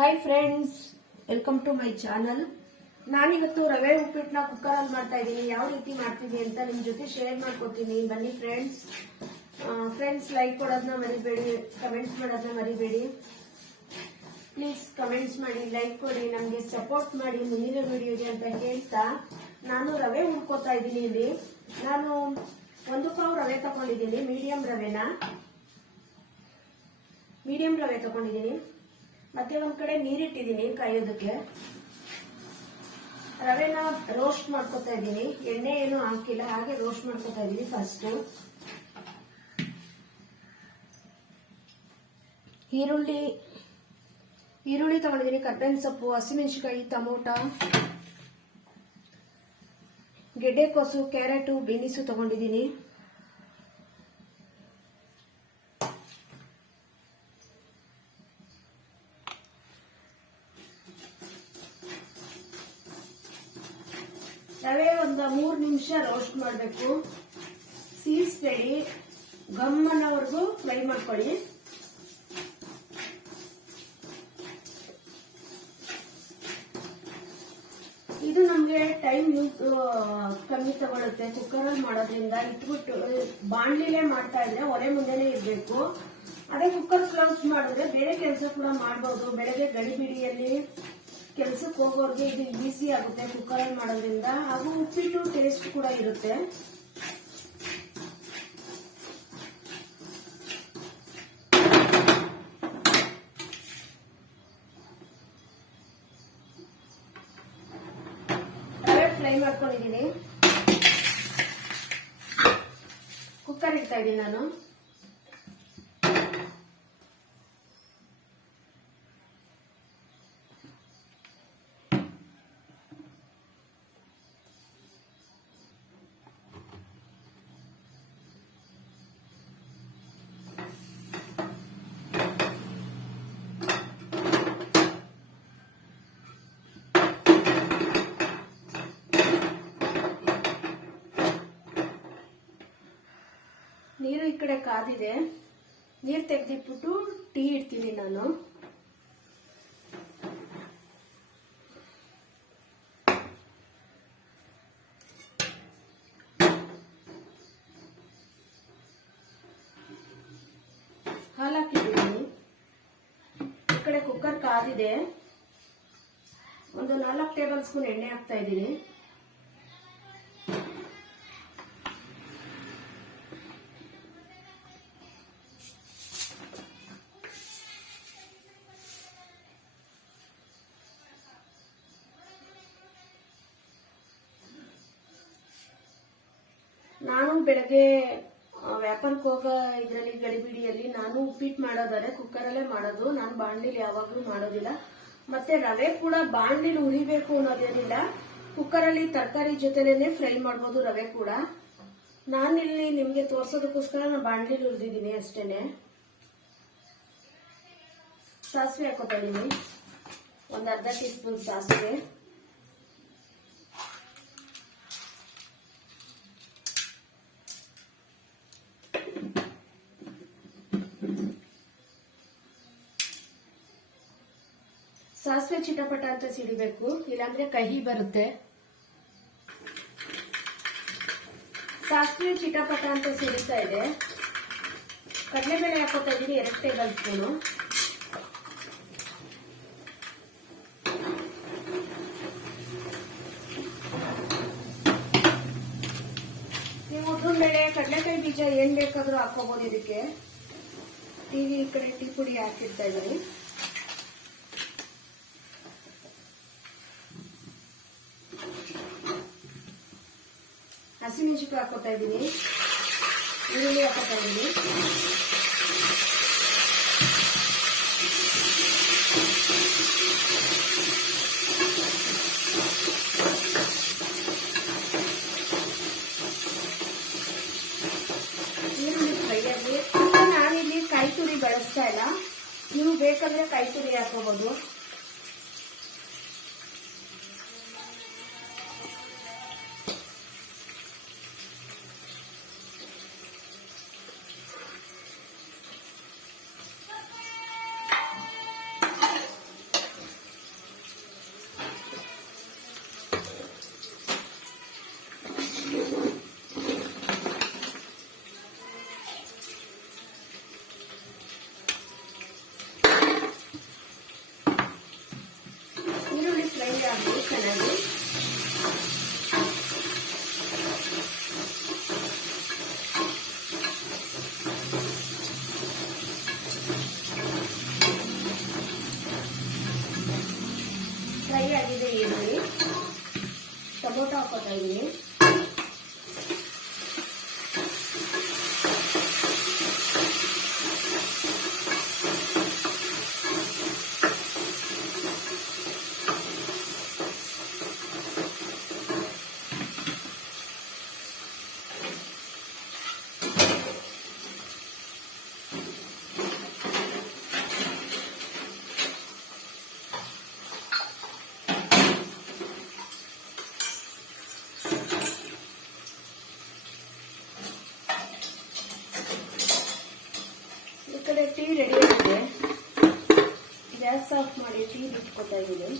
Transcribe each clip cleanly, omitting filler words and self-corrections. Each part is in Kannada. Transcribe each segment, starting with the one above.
Hi friends, welcome to my channel. ನಾನಿವತ್ತು ರವೆ ಉಪ್ಪಿಟ್ಟನ್ನ ಕುಕ್ಕರಲ್ಲಿ ಮಾಡ್ತಾ ಇದ್ದೀನಿ. ಯಾವ ರೀತಿ ಮಾಡ್ತೀನಿ ಅಂತ ನಿಮ್ಮ ಜೊತೆ ಶೇರ್ ಮಾಡ್ಕೊತೀನಿ. ಬನ್ನಿ ಫ್ರೆಂಡ್ಸ್ ಲೈಕ್ ಕೊಡೋದನ್ನ ಮರಿಬೇಡಿ, ಕಮೆಂಟ್ಸ್ ಮಾಡೋದನ್ನ ಮರಿಬೇಡಿ. ಪ್ಲೀಸ್ ಕಮೆಂಟ್ಸ್ ಮಾಡಿ, ಲೈಕ್ ಕೊಡಿ, ನಮಗೆ ಸಪೋರ್ಟ್ ಮಾಡಿ ಮುಂದಿನ ವಿಡಿಯೋಗೆ ಅಂತ ಹೇಳ್ತಾ ನಾನು ರವೆ ಹುಡ್ಕೋತಾ ಇದ್ದೀನಿ. ಇಲ್ಲಿ ನಾನು 1 ಪಾವ್ ರವೆ ತಗೊಂಡಿದ್ದೀನಿ. ಮೀಡಿಯಂ ರವೆ ತಗೊಂಡಿದ್ದೀನಿ. ಮತ್ತೆ ಒಂದ್ ಕಡೆ ನೀರಿಟ್ಟಿದ್ದೀನಿ ಕಾಯೋದಕ್ಕೆ. ರವೆನ ರೋಸ್ಟ್ ಮಾಡ್ಕೊತಾ ಇದ್ದೀನಿ. ಎಣ್ಣೆ ಏನು ಹಾಕಿಲ್ಲ, ಹಾಗೆ ರೋಸ್ಟ್ ಮಾಡ್ಕೊತಾ ಇದ್ದೀನಿ. ಫಸ್ಟ್ ಈರುಳ್ಳಿ ತಗೊಂಡಿದ್ದೀನಿ, ಕರ್ಬೇವಿನ ಸೊಪ್ಪು, ಹಸಿಮೆಣಸಿನಕಾಯಿ, ಟೊಮೊಟೊ, ಗೆಡ್ಡೆಕೋಸು, ಕ್ಯಾರೆಟು, ಬೀನಿಸು ತಗೊಂಡಿದ್ದೀನಿ. ರವೆ ಒಂದು 3 ನಿಮಿಷ ರೋಸ್ಟ್ ಮಾಡಬೇಕು. ಸೀಸ್ಬೇಡಿ, ಗಮ್ ಅನ್ನೋವರೆಗೂ ಫ್ರೈ ಮಾಡ್ಕೊಳ್ಳಿ. ಇದು ನಮ್ಗೆ ಟೈಮ್ ಕಮ್ಮಿ ತಗೊಳುತ್ತೆ ಕುಕ್ಕರಲ್ಲಿ ಮಾಡೋದ್ರಿಂದ. ಇಟ್ಬಿಟ್ಟು ಬಾಣ್ಲಿಲೇ ಮಾಡ್ತಾ ಇದ್ರೆ ಒಲೆ ಮುಂದೆನೆ ಇರ್ಬೇಕು. ಅದೇ ಕುಕ್ಕರ್ ಕ್ಲೋಸ್ ಮಾಡಿದ್ರೆ ಬೇರೆ ಕೆಲಸ ಕೂಡ ಮಾಡಬಹುದು. ಬೆಳಗ್ಗೆ ಗಡಿಬಿಡಿಯಲ್ಲಿ ಕೆಲ್ಸಕ್ಕೆ ಹೋಗೋರ್ಗೆ ಇದು ಈಸಿ ಆಗುತ್ತೆ ಕುಕ್ಕರಲ್ಲಿ ಮಾಡೋದ್ರಿಂದ. ಹಾಗೂ ಉಪ್ಪಿಟ್ಟು ಟೇಸ್ಟ್ ಕೂಡ ಇರುತ್ತೆ. ರವೆ ಫ್ರೈ ಮಾಡ್ಕೊಂಡಿದ್ದೀನಿ. ಕುಕ್ಕರ್ ಇಡ್ತಾ ಇದ್ದೀನಿ ನಾನು. ನೀರು ಈ ಕಡೆ ಕಾದಿದೆ. ನೀರು ತೆಗೆದಿಟ್ಬಿಟ್ಟು ಟೀ ಇಡ್ತೀನಿ ನಾನು. ಹಾಲು ಹಾಕಿದ್ದೀನಿ. ಈ ಕಡೆ ಕುಕ್ಕರ್ ಕಾದಿದೆ. ಒಂದು 4 ಟೇಬಲ್ ಸ್ಪೂನ್ ಎಣ್ಣೆ ಹಾಕ್ತಾ ಇದ್ದೀನಿ. ನಾನು ಬೆಳಗ್ಗೆ ವ್ಯಾಪಾರಕ್ಕೆ ಹೋಗೋ ಇದರಲ್ಲಿ ಗಡಿಬಿಡಿಯಲ್ಲಿ ನಾನು ಉಪ್ಪಿಟ್ಟು ಮಾಡೋದಾದ್ರೆ ಕುಕ್ಕರಲ್ಲೇ ಮಾಡೋದು. ನಾನು ಬಾಣಲಿಲಿ ಯಾವಾಗಲೂ ಮಾಡೋದಿಲ್ಲ. ಮತ್ತೆ ರವೆ ಕೂಡ ಬಾಣಲಿಲಿ ಉರಿಬೇಕು ಅನ್ನೋದೇನಿಲ್ಲ. ಕುಕ್ಕರಲ್ಲಿ ತರಕಾರಿ ಜೊತೆಲೇನೆ ಫ್ರೈ ಮಾಡ್ಬೋದು ರವೆ ಕೂಡ. ನಾನಿಲ್ಲಿ ನಿಮ್ಗೆ ತೋರ್ಸೋದಕ್ಕೋಸ್ಕರ ನಾನು ಬಾಣಲಿಲಿ ಹುರಿದಿದ್ದೀನಿ ಅಷ್ಟೇನೆ. ಸಾಸಿವೆ ಹಾಕೋತಾ ಇದ್ದೀನಿ. ಒಂದು ಅರ್ಧ ಟೀ ಸ್ಪೂನ್ ಸಾಸಿವೆ, ಸಾಸಿವೆ ಚಿಟಪಟ ಅಂತ ಸಿಡಿಬೇಕು, ಇಲ್ಲಾಂದ್ರೆ ಕಹಿ ಬರುತ್ತೆ. ಸಾಸಿವೆ ಚಿಟಪಟ ಅಂತ ಸಿಡಿತಾ ಇದೆ. ಕಡಲೆಬೇಳೆ ಹಾಕೋತಾ ಇದ್ದೀನಿ 2 ಟೇಬಲ್ ಸ್ಪೂನು. ನೀವು ಉದ್ದಿನಬೇಳೆ, ಕಡಲೆಕಾಯಿ ಬೀಜ ಏನ್ ಬೇಕಾದ್ರೂ ಹಾಕೋಬಹುದು ಇದಕ್ಕೆ. ಈ ಕಡೆ ಟೀ ಪುಡಿ ಹಾಕಿರ್ತಾ ಇದ್ದೀನಿ. ಹಸಿಮೆಣಸಿನಕಾಯಿ ಹಾಕೋತಾ ಇದ್ದೀನಿ. ಈರುಳ್ಳಿ ಹಾಕೋತಾ ಇದ್ದೀನಿ. ಈರುಳ್ಳಿ ಫ್ರೈ ಆಗಿ. ನಾನಿಲ್ಲಿ ಕಾಯಿ ತುರಿ ಬಳಸ್ತಾ ಇಲ್ಲ. ನೀವು ಬೇಕಂದ್ರೆ ಕಾಯಿ ತುರಿ ಹಾಕೋಬಹುದು. ಹಾಕೋತಾ ಇದ್ದೀನಿ. ಈ ಕಡೆ ಟೀ ರೆಡಿ ಆಗಿದೆ. ಗ್ಯಾಸ್ ಆಫ್ ಮಾಡಿ ಟೀ ಇಟ್ಕೊತಾ ಇದ್ದೀನಿ.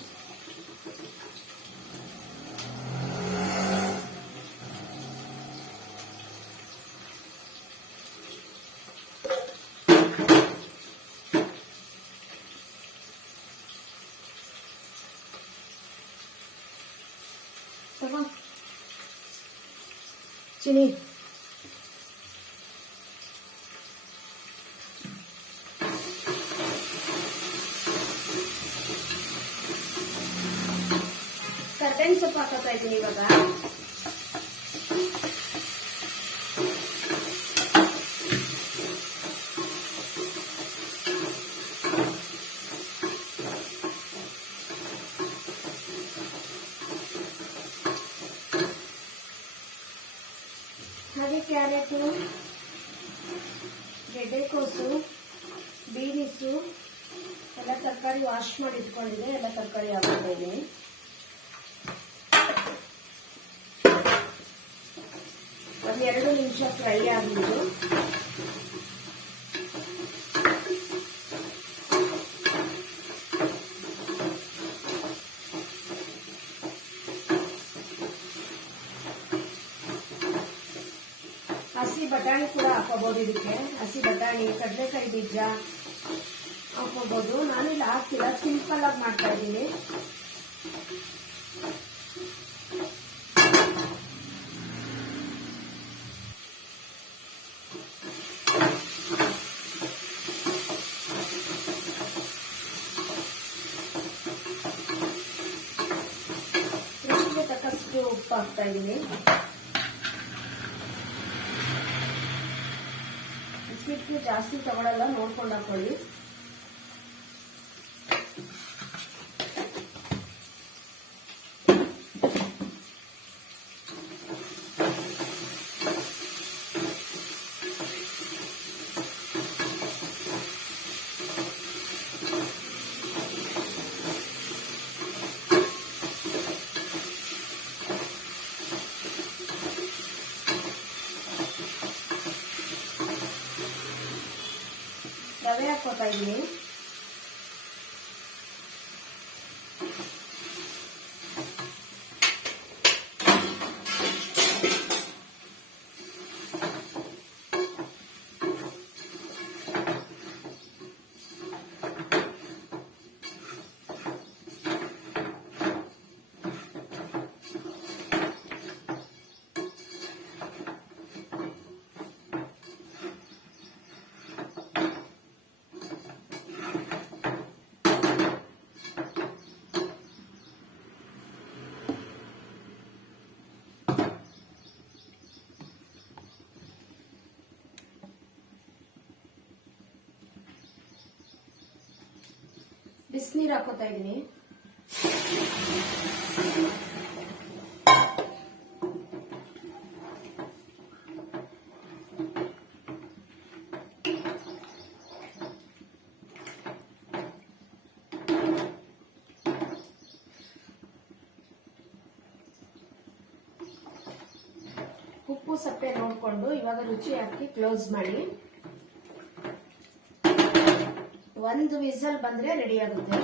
ಚಿನಿ ಕರ್ಬೇವಿನ ಸೊಪ್ಪು ಹಾಕೋತಾ ಇದ್ದೀನಿ ಇವಾಗ. ಹಾಗೆ ಕ್ಯಾರೆಟು, ಗೆಡ್ಡೆಕೋಸು, ಬೀನಿಸು ಎಲ್ಲ ತರಕಾರಿ ವಾಶ್ ಮಾಡಿ ಇಟ್ಕೊಂಡಿದೆ. ಎಲ್ಲ ತರಕಾರಿ ಹಾಕ್ತಾ ಇದ್ದೀನಿ. ಒಂದು 2 ನಿಮಿಷ ಫ್ರೈ ಆಗಿದ್ದು ಹಸಿ ಬಟಾಣಿ ಕೂಡ ಹಾಕೋಬಹುದು. ಇದಕ್ಕೆ ಹಸಿ ಬಟಾಣಿ, ಕಡಲೆಕಾಯಿ ಬೀಜ ಹಾಕೋಬಹುದು. ನಾನಿಲ್ಲಿ ಹಾಕ್ತಿಲ್ಲ, ಸಿಂಪಲ್ ಆಗಿ ಮಾಡ್ತಾ ಇದ್ದೀನಿ. ರುಚಿಗೆ ತಕ್ಕಷ್ಟು ಉಪ್ಪು ಹಾಕ್ತಾ ಇದ್ದೀನಿ. ಉಪ್ಪಿಟ್ಟು ಜಾಸ್ತಿ ತಗೊಳಲ್ಲ, ನೋಡ್ಕೊಂಡು ಹಾಕೊಳ್ಳಿ. ರವೆ ಹಾಕೋತಾ ಇದ್ದೀನಿ. ಬಿಸಿನೀರು ಹಾಕೋತಾ ಇದ್ದೀನಿ. ಉಪ್ಪು ಸಪ್ಪೆ ನೋಡ್ಕೊಂಡು ಇವಾಗ ರುಚಿ ಹಾಕಿ ಕ್ಲೋಸ್ ಮಾಡಿ. 1 ವಿಸಲ್ ಬಂದ್ರೆ ರೆಡಿ ಆಗುತ್ತೆ.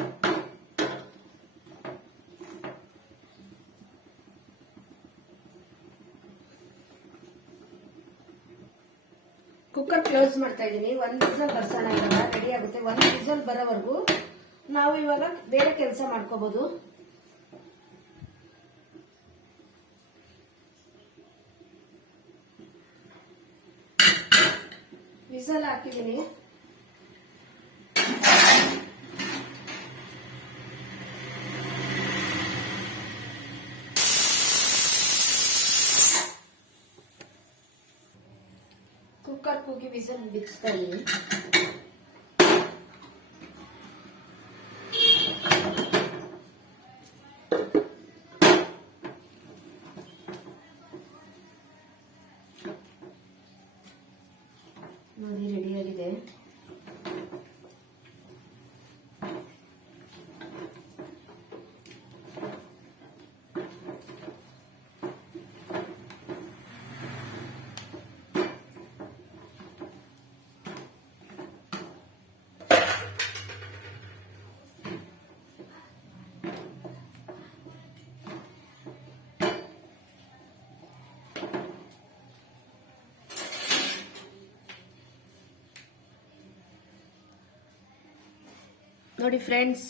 ಕುಕ್ಕರ್ ಕ್ಲೋಸ್ ಮಾಡ್ತಾ ಇದ್ದೀನಿ. 1 ವಿಸಲ್ ಬರ್ಸೋಣ, ಇವಾಗ ರೆಡಿ ಆಗುತ್ತೆ. 1 ವಿಸಲ್ ಬರೋವರೆಗೂ ನಾವು ಇವಾಗ ಬೇರೆ ಕೆಲಸ ಮಾಡ್ಕೋಬಹುದು. ವಿಸಲ್ ಹಾಕಿದ್ದೀನಿ. ವಿಸಲ್ ಬಿಚ್ತಾ ಇದೀನಿ. ನೋಡಿ ರೆಡಿಯಾಗಿದೆ. ನೋಡಿ ಫ್ರೆಂಡ್ಸ್,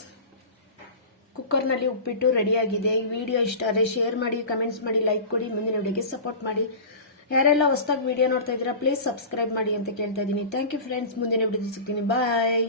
ಕುಕ್ಕರ್ನಲ್ಲಿ ಉಪ್ಪಿಟ್ಟು ರೆಡಿಯಾಗಿದೆ. ಈ ವಿಡಿಯೋ ಇಷ್ಟ ಆದರೆ ಶೇರ್ ಮಾಡಿ, ಕಮೆಂಟ್ಸ್ ಮಾಡಿ, ಲೈಕ್ ಕೊಡಿ, ಮುಂದಿನ ವಿಡಿಯೋಗೆ ಸಪೋರ್ಟ್ ಮಾಡಿ. ಯಾರೆಲ್ಲ ಹೊಸದಾಗಿ ವಿಡಿಯೋ ನೋಡ್ತಾ ಇದ್ದೀರಾ ಪ್ಲೀಸ್ ಸಬ್ಸ್ಕ್ರೈಬ್ ಮಾಡಿ ಅಂತ ಕೇಳ್ತಾ ಇದ್ದೀನಿ. Thank you friends. ಮುಂದಿನ ವಿಡಿಯೋದಲ್ಲಿ ಸಿಗ್ತೀನಿ. ಬಾಯ್.